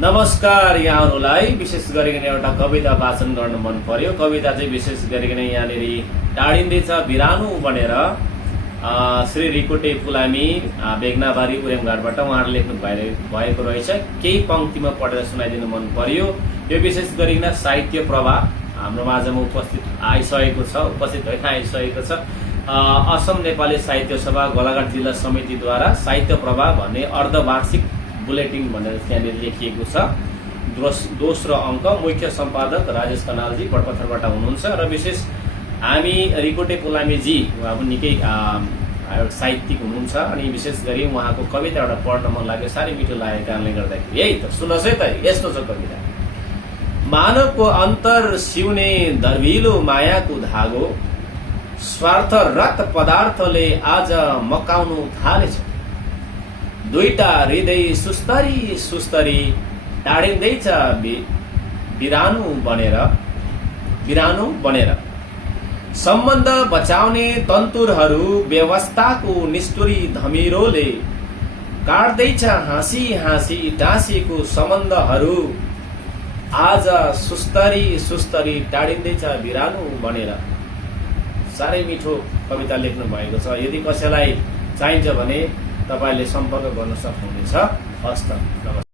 नमस्कार यहाँहरूलाई विशेष गरिकन एउटा कविता वाचन गर्न मन पर्यो। कविता चाहिँ विशेष गरिकन यहाँनिर टाढिँदैछ बिरानो बनेर श्री रिकोटे पुलामी बेगनाबारी उरेमघाटबाट उहाँहरूले लेख्नु भएको रहेछ। केही पंक्तिमा पढेर सुनाइदिनु मन पर्यो। यो विशेष गरिकन साहित्य प्रवाह हाम्रो माझमा उपस्थित होइन आइसकेको छ। असम नेपाली साहित्य सभा गोलाघाट जिल्ला समितिद्वारा साहित्य प्रवाह भन्ने अर्धवार्षिक बुलेटिन भनेर त्यहाँनिर लेखिएको छ। दोस्रो अङ्क मुख्य सम्पादक राजेश कनालजी बडपथरबाट हुनुहुन्छ र विशेष हामी रिकोटे पुलामीजी उहाँ पनि निकै साहित्यिक हुनुहुन्छ अनि विशेष गरी उहाँको कविता एउटा पढ्न मन लाग्यो, साह्रै मिठो लागेको कारणले गर्दाखेरि यही त सुन्नुहोस् है त। यस्तो छ कविता। मानवको अन्तर सिउने दर्भिलो मायाको धागो स्वार्थ रत पदार्थले आज मकाउनु थालेछ। दुईटा हृदय सुस्तरी सुस्तरी टाढिँदैछ बिरानो बनेर सम्बन्ध बचाउने तन्तुरहरू व्यवस्थाको निष्ठुरी धमिरोले काट्दैछ हाँसी हाँसी टाँसिएको सम्बन्धहरू आज सुस्तरी सुस्तरी टाढिँदैछ बिरानो बनेर। साह्रै मिठो कविता लेख्नु भएको छ। यदि कसैलाई चाहिन्छ भने तपाईले सम्पर्क गर्न सक्नुहुनेछ। हस्त। नमस्कार।